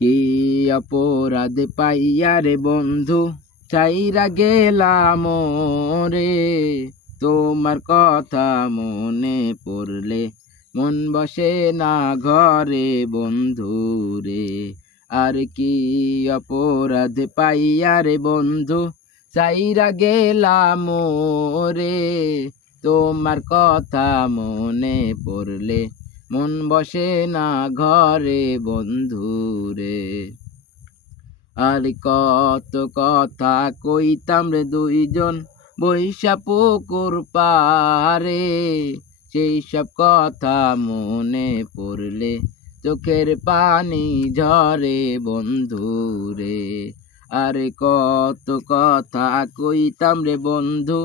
কি অপরাধ পাইয়া রে বন্ধু চাইরা গেলাম রে, তোমার কথা মনে পড়লে মন বসে না ঘরে বন্ধু রে। আর কি অপরাধ পাইয়া রে বন্ধু চাইরা গেলাম রে, তোমার কথা মনে পড়লে মন বসে না ঘরে বন্ধু রে। আর কত কথা কইতাম রে দুইজন বৈশা পুকুর পারে, সেই সব কথা মনে পড়লে চোখের পানি ঝরে বন্ধু রে। আর কত কথা কইতাম রে বন্ধু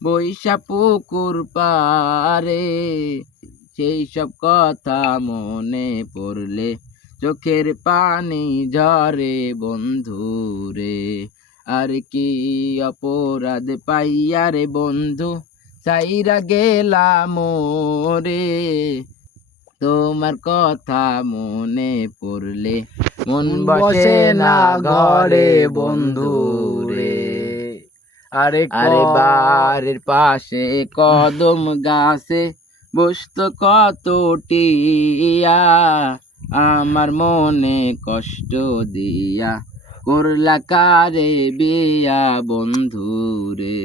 বৈশা পুকুর পারে, সেই সব কথা মনে পড়লে চোখের পানি ঝরে বন্ধু রে। আর কি অপরাধ পাইয়া রে বন্ধু চাইরা গেলাম রে, তোমার কথা মনে পড়লে মন বসে না ঘরে বন্ধু রে। আরে বাড়ির পাশে কদম গাছে বসতো কত টিয়া, আমার মনে কষ্ট দিয়া করলা কারে বিয়া বন্ধু রে।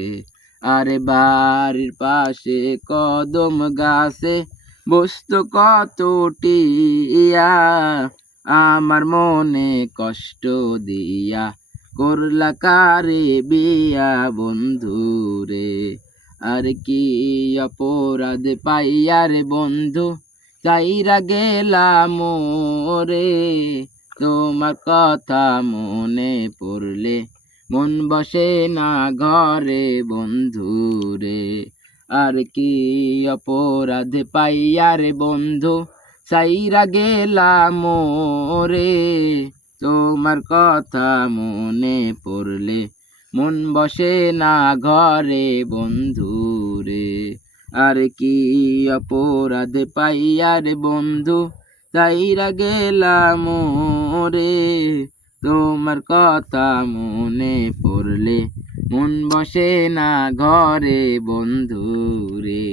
আরে বাড়ির পাশে কদম গাছে বসতো কত টিয়া, আমার মনে কষ্ট দিয়া করলা কারে বিয়া বন্ধু রে। আর কি অপরাধ পাইয়া রে বন্ধু চাইরা গেলাম রে, তোমার কথা মনে পড়লে মন বসে না ঘরে বন্ধু রে। আর কি অপরাধ পাইয়া রে বন্ধু চাইরা গেলাম রে, তোমার কথা মনে পড়লে মন বসে না ঘরে বন্ধু রে। আর কি অপরাধ পাইয়া রে বন্ধু চাইরা গেলাম রে, তোমার কথা মনে পড়লে মন বসে না ঘরে বন্ধু রে।